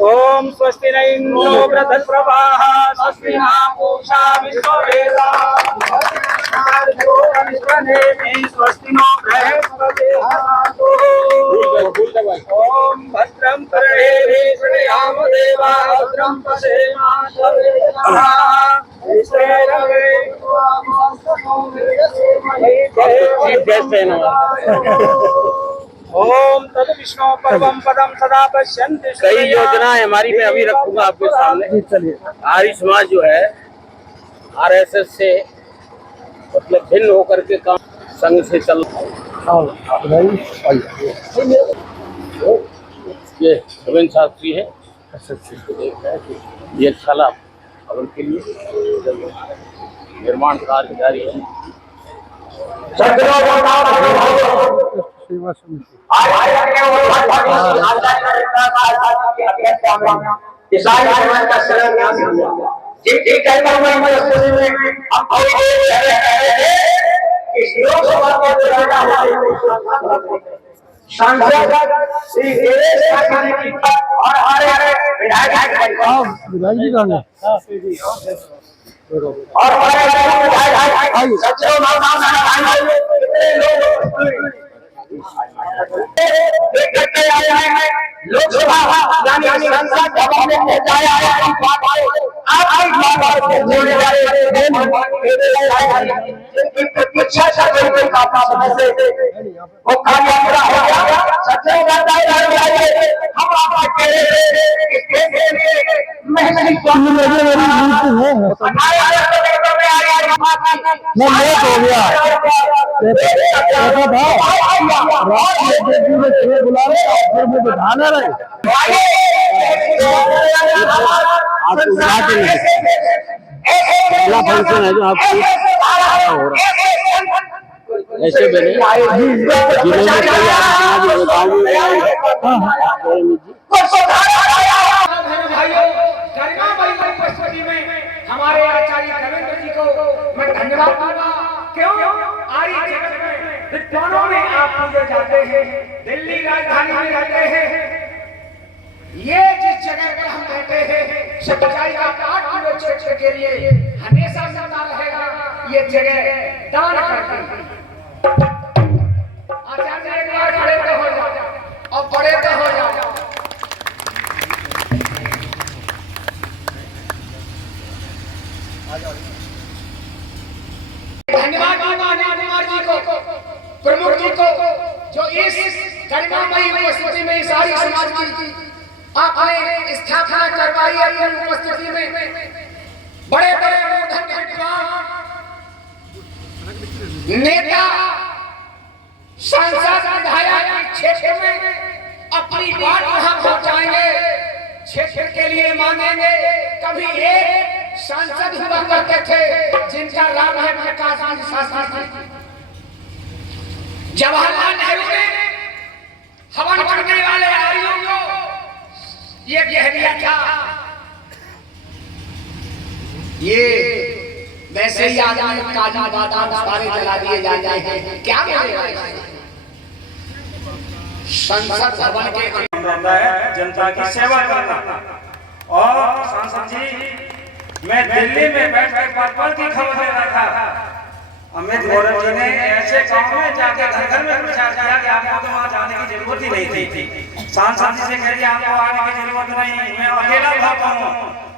ओम स्वस्ति न इंद्रो बृहस्पतिः स्वस्ति न पूषा विश्ववेदाः स्वस्ति नो बृहस्पतिः ओम भद्रं कर्णेभिः शृणुयाम देवाः भद्रं पश्येमाशवेदाः ओम तद विष्णु परमं पदम सदा पश्यन्ति। कई योजनाएं हमारी मैं अभी रखूंगा आपके सामने। चलिए, आर्य समाज जो है आरएसएस से मतलब भिन्न होकर के काम संघ से चल ये गोविंद शास्त्री है। ये शाला भवन के लिए निर्माण कार्य जारी है। सेवा समिति लोकसभा यानी संसद भवन में पहुंचाया है। प्रतीक्षा कर रहे काफी समय से वो कार्य पूरा हो गया। सच्चे हम आपको कह रहे फंक्शन है जो आपको ऐसे बने जिलों में हमारे आचार्य रविंद्र जी को मैं धन्यवाद दूंगा। क्यों आर्य जगत में विद्वानों में आप पूजे जाते हैं, दिल्ली राजधानी में रहते हैं। ये जिस जगह पर हम रहते हैं सच्चाई का 8 किलो क्षेत्र के लिए हमेशा जिंदा रहेगा। ये जगह दान करते हैं। आचार्य एक बार खड़े तो हो जाओ और बड़े तो हो जाओ। धन्यवाद अनिल कुमार जी को, प्रमुख जी को, जो इस गरिमामयी उपस्थिति में इस आर्य समाज की आपने स्थापना करवाई अपनी उपस्थिति में। बड़े बड़े नेता सांसद विधायक क्षेत्र में अपनी बात वहां पहुंचाएंगे, क्षेत्र के लिए मांगेंगे। कभी एक सांसद हुआ करते थे जिनका नाम है प्रकाश शास्त्री। जवाहरलाल नेहरू ने हवन करने वाले आर्यों को ये कह दिया था, ये वैसे ही आदमी काजू बादाम सारे जला दिए जाते हैं, क्या बोलेगा? संसद भवन के रहता है जनता की सेवा करना। और सांसद जी, मैं दिल्ली में बैठकर पल-पल की खबर ले रहा था। अमित गौरव जी ने ऐसे गाँव में जाके घर घर में प्रचार किया कि आपको तो वहाँ जाने की जरूरत ही नहीं थी। सांसद जी से कह दिया आपको आने की जरूरत नहीं, मैं अकेला भागता हूँ।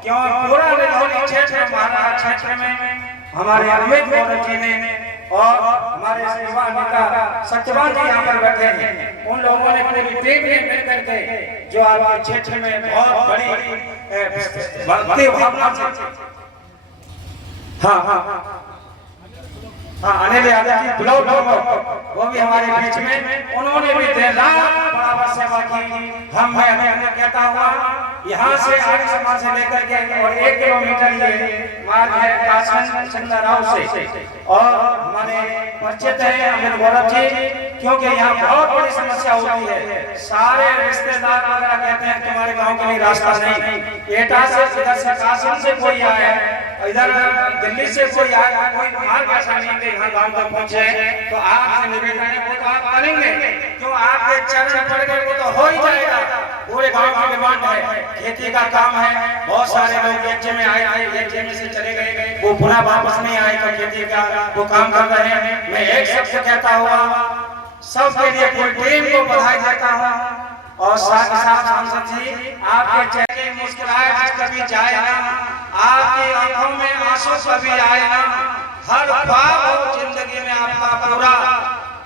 क्यों? पूरा लिखौली क्षेत्र महाराज क्षेत्र में हमारे अमित गौरव जी ने और हमारे युवा नेता सत्यवान जी यहाँ पर बैठे हैं, उन लोगों ने पूरी टीम ने मिल करके जो आपके क्षेत्र में बहुत बड़ी भक्ति भावना से हाँ अनिल यादव जी ब्लॉक वो भी हमारे बीच में, उन्होंने भी दिन रात बराबर सेवा की। हम मैं कहता हुआ यहाँ से आर्य समाज से लेकर के और 1 किलोमीटर ये मार्ग है कासन चंद्र राव से, और हमारे परिचित है अमित गौरव जी, क्योंकि यहाँ बहुत बड़ी समस्या होती है। सारे रिश्तेदार वगैरह कहते हैं तुम्हारे गांव के लिए रास्ता नहीं, एटा से इधर से कासन से कोई आया, इधर दिल्ली से कोई आया, कोई मार्ग ऐसा नहीं कि यहाँ गांव तक पहुँचे। तो आपसे निवेदन है वो तो आप करेंगे, क्यों आपके चरण पड़ गए वो तो हो ही जाएगा। पूरे गांव की डिमांड है, खेती का काम है, बहुत सारे लोग यज्ञ में आए थे, यज्ञ में से चले गए, वो पुनः वापस नहीं आए तो खेती का वो काम कर रहे हैं। मैं एक शब्द कहता हुआ सबके लिए पूरी टीम को बधाई देता हूँ। और साथ ही साथ सांसद जी, आपके चेहरे मुस्कुराहट कभी जाए ना, आपकी आंखों में आंसू कभी आए ना, हर ख्वाब हो जिंदगी में आपका पूरा,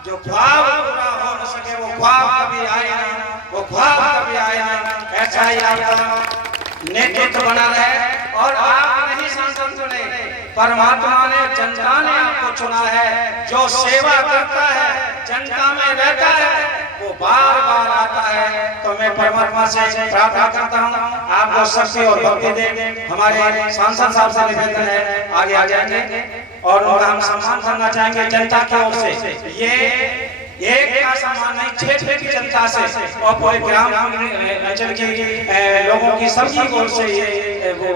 जो ख्वाब पूरा हो न सके वो ख्वाब कभी आए ना, वो ख्वाब कभी आए ना। ऐसा ही आपका नेतृत्व बना रहे। और आप नहीं सांसद चुने, परमात्मा ने जनता ने आपको चुना है। जो सेवा करता है, जनता में रहता है, वो बार बार आता है। तो मैं परमात्मा से प्रार्थना करता हूँ आपको शक्ति और भक्ति दे। हमारे सांसद साहब से निवेदन है आगे आ जाएंगे और उनका हम सम्मान करना चाहेंगे जनता की ओर से। ये एक का सम्मान नहीं, क्षेत्र की जनता से और पूरे ग्राम अंचल के लोगों की सबकी ओर से ये वो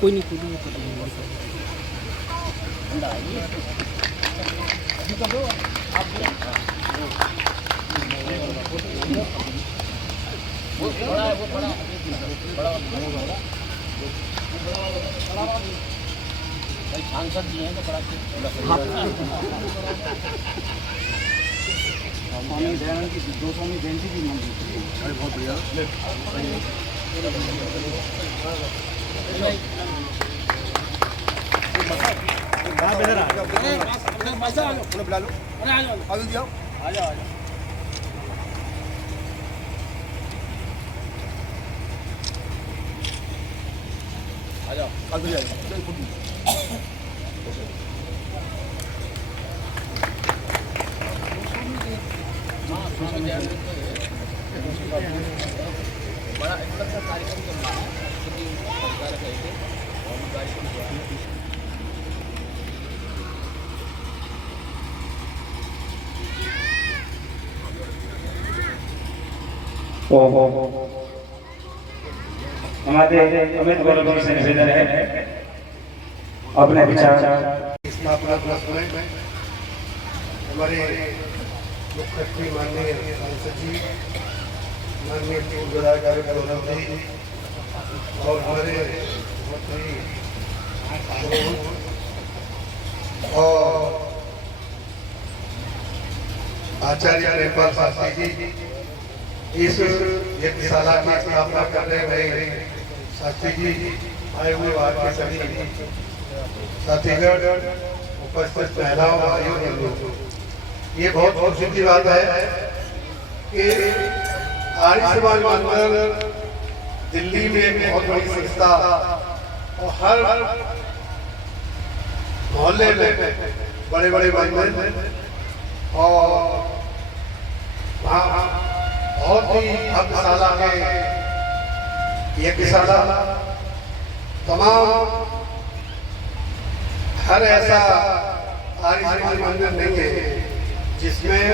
कोई नहीं सांसद जी हैं तो बड़ा स्वामी दयानंद की 200वीं जयंती की मंजूरी। अरे बहुत बढ़िया। बुला लो, आ जाओ, आ जाओ। बड़ा कार्यक्रम चल रहा है, सरकार कहे थे और कार्यक्रम हमारे अमित गौरव जी से निवेदन है अपने विचार स्थापना दिवस में हमारे मुख्यमंत्री माननीय सांसद जी, माननीय पूर्व विधायक गौरव जी और हमारे मंत्री और आचार्य नेपाल शास्त्री जी इस यज्ञशाला की स्थापना करने में शास्त्री जी आए हुए बाहर के सभी साथीगण, उपस्थित महिलाओं भाइयों बंधुओं, ये बहुत खुशी की बात है कि आर्य समाज मंदिर दिल्ली में एक बहुत बड़ी संस्था और हर मोहल्ले में बड़े बड़े मंदिर और वहाँ बहुत ही भक्तशाला के यज्ञशाला तमाम हर ऐसा आर्य समाज मंदिर नहीं है जिसमें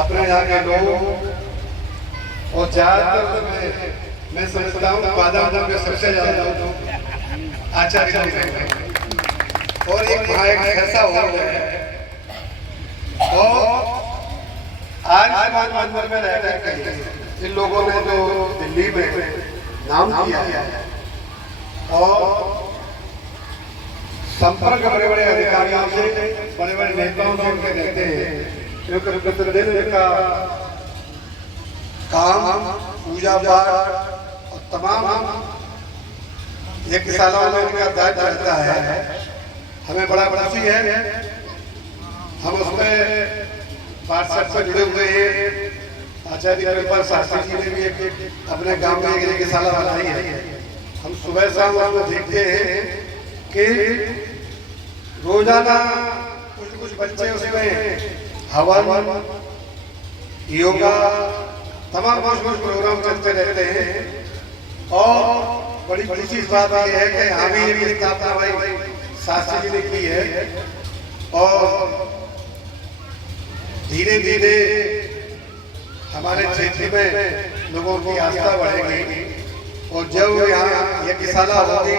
अपने यहाँ के लोग और ज्यादातर मैं समझता हूँ बादाम में सबसे ज्यादा आचार्य और एक वहाँ एक ऐसा हो है और आज समाज मंदिर में रहकर इन लोगों ने जो दिल्ली में नाम किया है और संपर्क बड़े बड़े अधिकारियों से बड़े बड़े नेताओं से उनके रहते हैं क्योंकि प्रतिदिन का काम पूजा पाठ और तमाम यज्ञशालाओं में इनका दायित्व रहता है। हमें बड़ा खुशी है हम उसमें पार्षद से जुड़े हुए हैं। आचार्य कृपाल शास्त्री जी ने भी एक अपने गांव में एक यज्ञशाला बनाई है। हम सुबह शाम उसमें देखते हैं कि रोजाना कुछ बच्चे उसमें हवन योगा तमाम कुछ प्रोग्राम चलते रहते हैं और बड़ी खुशी इस बात यह है कि हमें ये भी स्थापना भाई शास्त्री जी ने की है और धीरे धीरे हमारे क्षेत्र में लोगों की आस्था बढ़ेगी और जब यहाँ यज्ञशाला होगी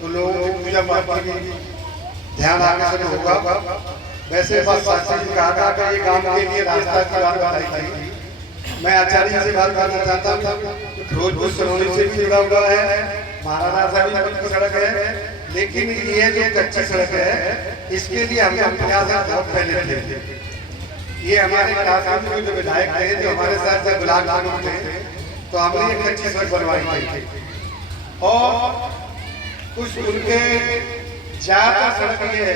तो लोगों की पूजा पाठ की ध्यान आकर्षण होगा। वैसे बात शास्त्री जी कहा था कि ये गांव के लिए रास्ता की बात बताई थी। मैं आचार्य से बात करना चाहता हूँ। फिरोजपुर सरोनी से भी जुड़ा हुआ है, महाराणा साहब की सड़क है, लेकिन ये जो कच्ची सड़क है इसके लिए हमने प्रयास बहुत पहले थे। ये हमारे कार्यक्रम में जो विधायक थे जो हमारे साथ जब ब्लॉक थे तो हमने ये कच्ची सड़क बनवाई थी और कुछ उनके ज्यादा सड़क ये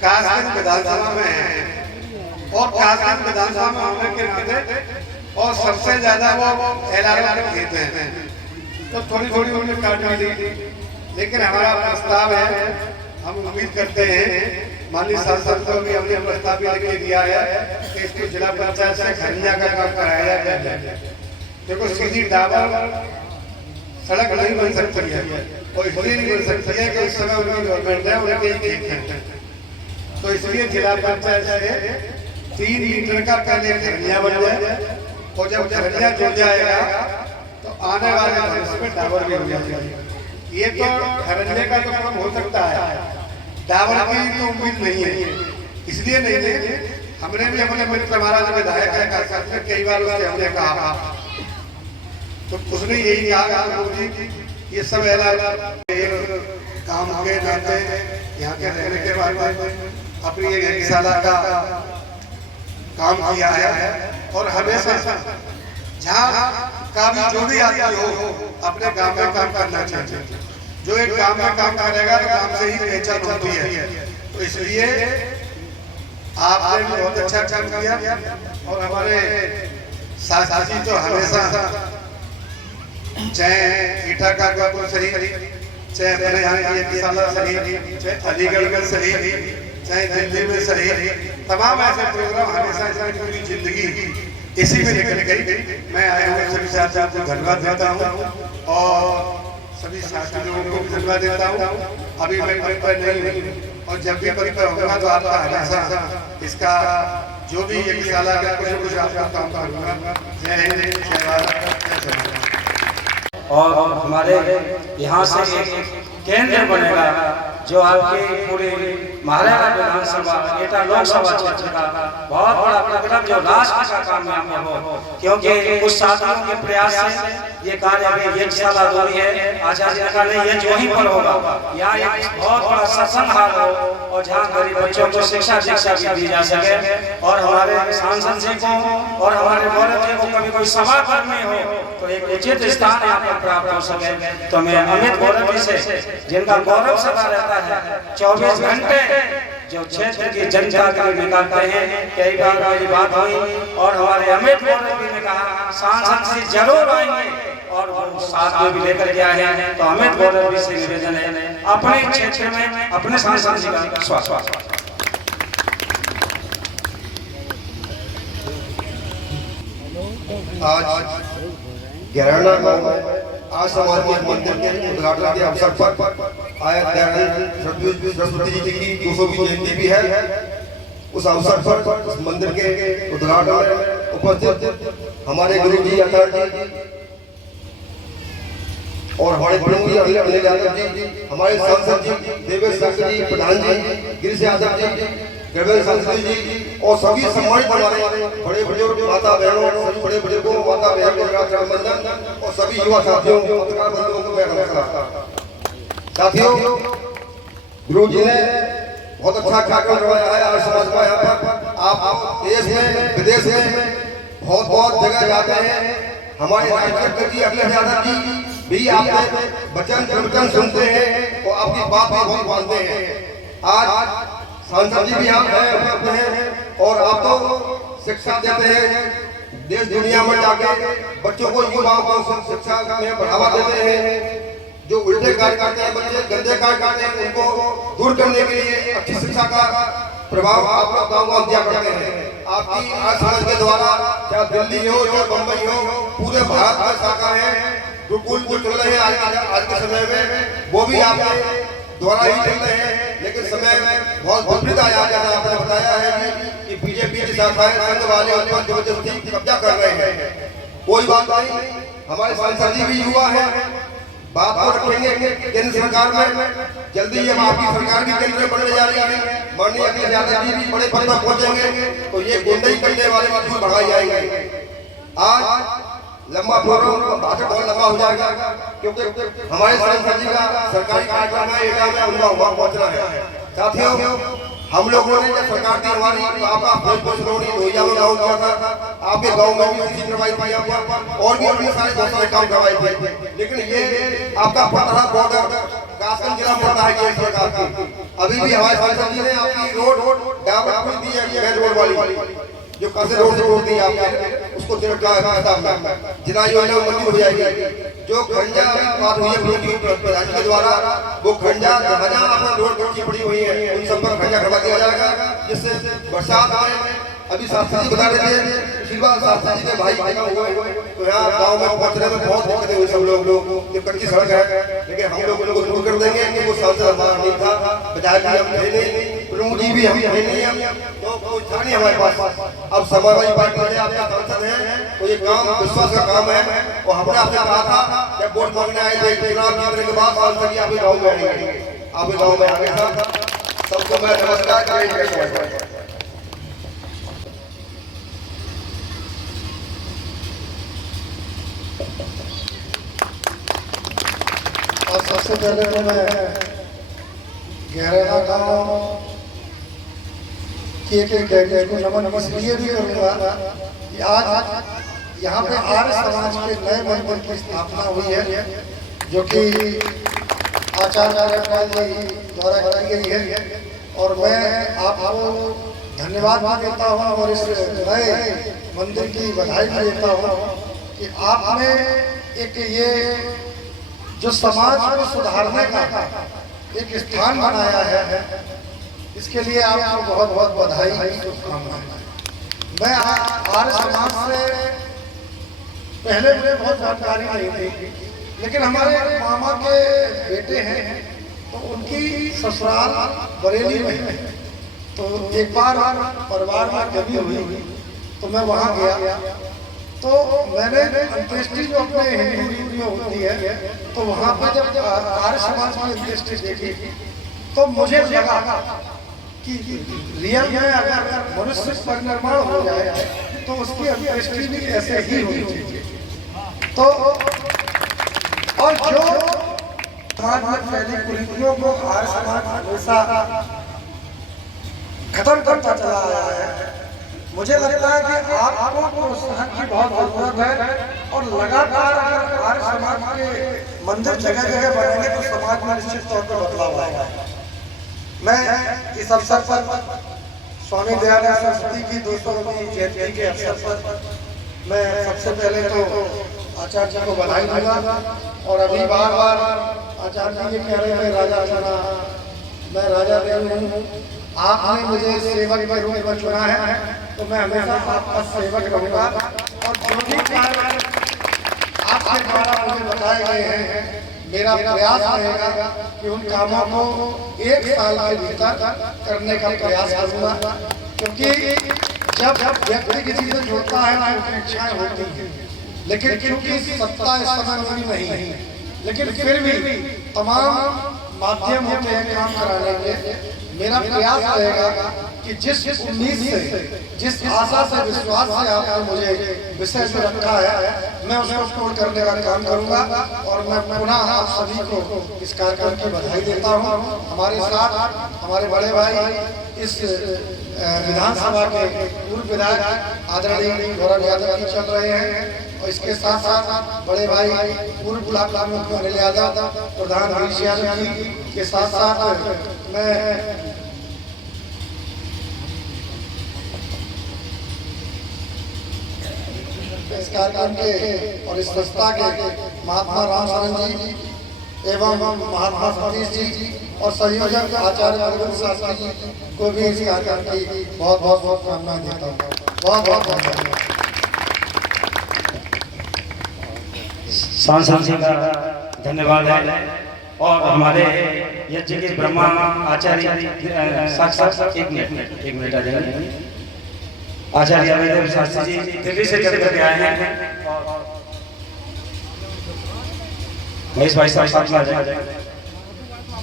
कासगंज विधानसभा में है और कासगंज विधानसभा में होने के नाते और सबसे ज्यादा वो एलआर देते हैं तो थोड़ी थोड़ी उन्होंने काट दी। लेकिन हमारा प्रस्ताव है, हम उम्मीद करते हैं माननीय सांसद को भी हमने प्रस्ताव भी लिख दिया है कि इसको जिला पंचायत से खनिया का काम कराया जाए। देखो सीधी डाबर सड़क नहीं बन सकती है और इसलिए नहीं बन सकती है कि उस समय उनकी गवर्नमेंट है उनके ही खेत है तो इसलिए जिला पंचायत से 3 मीटर का पहले खनिया बन जाए और जब खनिया जुड़ जाएगा तो आने वाले भविष्य में डाबर भी हो जाएगा। ये तो खरंजे का तो काम हो सकता है, डाबर की तो उम्मीद नहीं है। इसलिए नहीं है हमने भी अपने मित्र हमारा जो विधायक है कई बार उससे हमने कहा तो उसने यही कहा कि ये सब काम के नाते यहाँ के रहने के बाद अपनी एक यज्ञशाला का काम किया है और हमेशा जहाँ का भी जो भी आदमी हो अपने गांव में काम करना चाहिए। जो एक गांव में काम करेगा तो गांव से ही पहचान होती है। तो इसलिए आपने बहुत अच्छा काम किया और हमारे शास्त्री जी तो हमेशा चाहे ईटा का कोई सही चाहे अपने यहाँ की यज्ञशाला सही चाहे अलीगढ़ में सही चाहे दिल्ली में सही तमाम ऐसे प्रोग्राम हमेशा इसकी पूरी जिंदगी इसी में निकल गई। मैं आए हुए सभी साथियों को धन्यवाद देता हूँ और सभी साथी लोगों को भी धन्यवाद देता हूँ। अभी मैं परिपक्व नहीं हूँ और जब भी परिपक्व होगा तो आपका हमेशा इसका जो भी यज्ञशाला का कुछ आपका काम करूँगा। जय हिंद, जय भारत। और हमारे यहाँ से एक केंद्र बनेगा जो आपके पूरे महाराणा विधानसभा एटा लोकसभा क्षेत्र का बहुत बड़ा कार्यक्रम जो राष्ट्र का कामयाब हो, क्योंकि कुछ साथियों के प्रयास से ये कार्य अभी यज्ञशाला दूरी है। आचार्य का नहीं ये जो ही पर होगा यहाँ एक बहुत बड़ा सत्संग हाल हो और जहाँ गरीब बच्चों को शिक्षा भी दी जा सके और हमारे सांसद जी को और हमारे गौरव जी को कभी कोई सभा करनी हो तो एक उचित स्थान यहाँ पर प्राप्त हो सके। तो मैं अमित गौरव जी से जिनका गौरव सभा रहता है 24 घंटे जो क्षेत्र की जनता के लिए निकालते हैं। कई बार मेरी बात हुई और हमारे अमित मोदी ने कहा सांसद जी जरूर आएंगे और वो साथ में भी लेकर के आए हैं। तो अमित मोदी से निवेदन है अपने क्षेत्र में अपने सांसद जी का स्वागत। आज गैराना गांव आज समाज के मंदिर के उद्घाटन के अवसर पर आया दयानंद सरस्वती जी की 200वीं जयंती भी है। उस अवसर पर उस मंदिर के उद्घाटन में उपस्थित हमारे गुरु जी आचार्य जी और हमारे प्रमुख जी अनिल यादव जी, हमारे सांसद जी देवेश शंकर जी, प्रधान जी गिरीश यादव जी, गणेश संस्कृति जी और सभी सम्मानित हमारे बड़े बुजुर्ग माता बहनों, सभी बड़े बुजुर्गों, माता बहनों का रक्षाबंधन और सभी युवा साथियों पत्रकार बंधुओं को मैं नमस्कार। साथियों, गुरु जी ने बहुत अच्छा कार्यक्रम करवाया है आज समाज का। यहाँ पर आप देश में विदेश में बहुत जगह जाते हैं। हमारे राष्ट्रपति जी अखिलेश यादव जी भी आपके वचन प्रवचन सुनते हैं और आपकी बात बहुत मानते हैं। आज सांसद जी भी आप हैं और आप तो शिक्षा देते हैं, देश दुनिया में जाके बच्चों को, युवाओं को शिक्षा में बढ़ावा देते हैं। जो उल्टे कार्य करते हैं बच्चे, गंदे कार्य करते हैं, उनको दूर करने के लिए अच्छी शिक्षा का प्रभाव आप लोग गाँव दिया करते हैं। आपकी आज समाज के द्वारा चाहे दिल्ली हो चाहे बम्बई हो, पूरे भारत में शाखा है। गुरुकुल जो चल रहे हैं आज के समय में वो भी आपके द्वारा ही चल रहे हैं। लेकिन समय में बहुत विपरीत आया, जैसा आपने बताया है कि बीजेपी की शाखाएं संघ वाले उन पर जबरदस्ती कब्जा कर रहे हैं। कोई बात नहीं, हमारे सांसद जी भी युवा है, बात को रखेंगे केंद्र सरकार में। जल्दी ये आपकी सरकार भी केंद्र में बनने जा रही है। माननीय अखिलेश यादव जी भी बड़े पद पर पहुंचेंगे तो ये गुंडई करने वाले मजदूर भगाए जाएंगे। आज लंबा प्रोग्राम भाषण बहुत लंबा हो जाएगा क्योंकि हमारे सांसद जी का सरकारी कार्यक्रम है, एटा में उनका वहां पहुंचना है। साथियों, हम लोगों ने जब सरकार की हमारी आपका लोहिया में गाँव किया था, आपके गाँव में भी उसी करवाई थी और भी अपने सारे बहुत सारे काम करवाए थे। लेकिन ये आपका पटना बॉर्डर कासगंज जिला पड़ता है ये सरकार की। अभी भी हमारे सांसद जी ने आपकी रोड डेवलप दी है, मेन रोड वाली जो कैसे रोड से रोड दी आपने, उसको जिला योजना मंजूर हो जाएगी। जो खंजा बात हुई है प्रधान के द्वारा, वो खंजा जहाँ आपने रोड कच्ची पड़ी हुई है उन सब पर खंजा करवा दिया जाएगा, जिससे बरसात में अभी शास्त्री जी बता रहे थे आशीर्वाद शास्त्री जी के भाई हुए तो यहाँ गाँव में पहुँचने में बहुत दिक्कतें हुई सब लोग। ये कच्ची सड़क है, लेकिन हम लोग उनको दूर कर देंगे कि वो सांसद हमारा नहीं था, बजाय कि हम थे नहीं, प्रमुख जी भी हम थे नहीं, तो कोई था नहीं हमारे पास। अब समाजवादी पार्टी में आपका सांसद है तो ये काम विश्वास का काम है। और हमने आपसे कहा था जब वोट मांगने आए थे, चुनाव जीतने के बाद सांसद जी आपके गाँव में आएंगे, आपके गाँव में आगे था। सबको मैं नमस्कार। और सबसे पहले तो मैं गैराना गाँव की एक कैडेट को नमन इसलिए भी करूँगा कि आज यहाँ पे आर्य समाज के नए मंदिर की स्थापना हुई है, जो कि आचार्य रत्नाल जी द्वारा की गई है। और मैं आपको धन्यवाद भी देता हूँ और इस नए मंदिर की बधाई भी देता हूँ कि आपने एक ये जो समाज को सुधारने का एक स्थान बनाया है, इसके लिए आपको बहुत बहुत बधाई शुभकामनाएं। मैं आर्य समाज से पहले मुझे बहुत जानकारी नहीं थी, लेकिन हमारे मामा के बेटे हैं तो उनकी ससुराल बरेली में है। तो एक बार परिवार में कमी हुई तो मैं वहाँ गया, तो मैंने अंत्येष्टि जो अपने हिंदू रीति में होती है, तो वहाँ पर जब आर्य समाज की अंत्येष्टि देखी तो मुझे लगा कि रियल में अगर मनुष्य परिनिर्वाण हो जाए तो उसकी अंत्येष्टि भी ऐसे ही होनी चाहिए। तो और जो समाज में फैली कुरीतियों को आर्य समाज हमेशा खत्म करता चला आया है। मुझे लगता है कि आपको प्रोत्साहन की बहुत जरूरत है और लगातार अगर आर्य समाज के मंदिर जगह जगह बनेंगे तो समाज में निश्चित तौर पर बदलाव आएगा। मैं इस अवसर पर स्वामी दयानंद सरस्वती की 200वीं जयंती के अवसर पर मैं सबसे पहले तो आचार्य जी को बधाई दूंगा। और अभी बार बार आचार्य जी कह रहे हैं राजा चुना, मैं राजा नहीं हूँ, आपने मुझे सेवक के रूप में चुना है, तो मैं हमेशा आपका सेवक रहूंगा। और जो भी कार्य आपके द्वारा मुझे बताए गए हैं, मेरा प्रयास रहेगा कि उन कामों को 1 साल के भीतर करने का प्रयास करूंगा। क्योंकि जब व्यक्ति किसी से जुड़ता है ना, उसकी इच्छाएं होती हैं, लेकिन क्योंकि सत्ता इस समय मेरी नहीं है, लेकिन फिर भी तमाम माध्यम होते हैं काम कराने के। मेरा प्रयास रहेगा कि जिस उम्मीद से, जिस आशा से, विश्वास से आपने मुझे विषय में रखा है, मैं उसे पूर्ण करने का काम करूंगा। और मैं पुनः आप सभी को इस कार्यक्रम की बधाई देता हूं। हमारे साथ हमारे बड़े भाई इस विधानसभा के पूर्व विधायक आदरणीय गौरव यादव जी चल रहे हैं, और इसके साथ साथ बड़े भाई पूर्व ब्लॉक प्रमुख अनिल यादव, प्रधान हरीश यादव जी के साथ साथ मैं इस कार्यक्रम के और इस संस्था के महात्मा रामशरण जी एवं महात्मा सतीश जी और संयोजक आचार्य अरविंद शास्त्री जी को भी इस कार्यक्रम की बहुत बहुत शुभकामनाएं देता हूँ। बहुत बहुत धन्यवाद। सांसद जी का धन्यवाद है। और हमारे यज्ञ के ब्रह्मा आचार्य साक्षात एक मिनट आ जाएंगे। आचार्य अवैध शास्त्री जी दिल्ली से चल करके आए हैं। महेश भाई साहब साथ में आ जाएंगे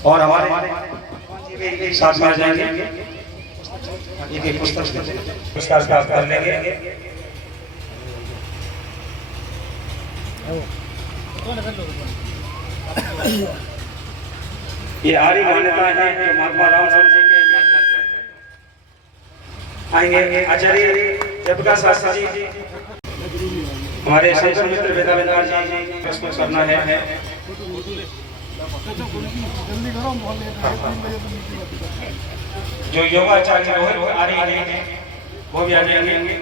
और हमारे साथ में आ जाएंगे। एक पुरस्कार प्राप्त कर लेंगे। ये आर्य मान्यता है जो महात्मा रामचंद्र जी के आएंगे। आचार्य जयप्रकाश शास्त्री जी, हमारे संत मित्र वेदांत जी प्रस्तुत करना है। जो योगाचार्य रोहित आर्य हैं वो भी आ जाएंगे।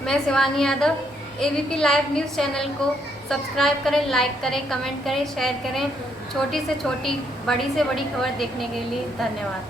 मैं Shivani Yadav, ABP live news channel को सब्सक्राइब करें, लाइक करें, कमेंट करें, शेयर करें। छोटी से छोटी, बड़ी से बड़ी खबर देखने के लिए धन्यवाद।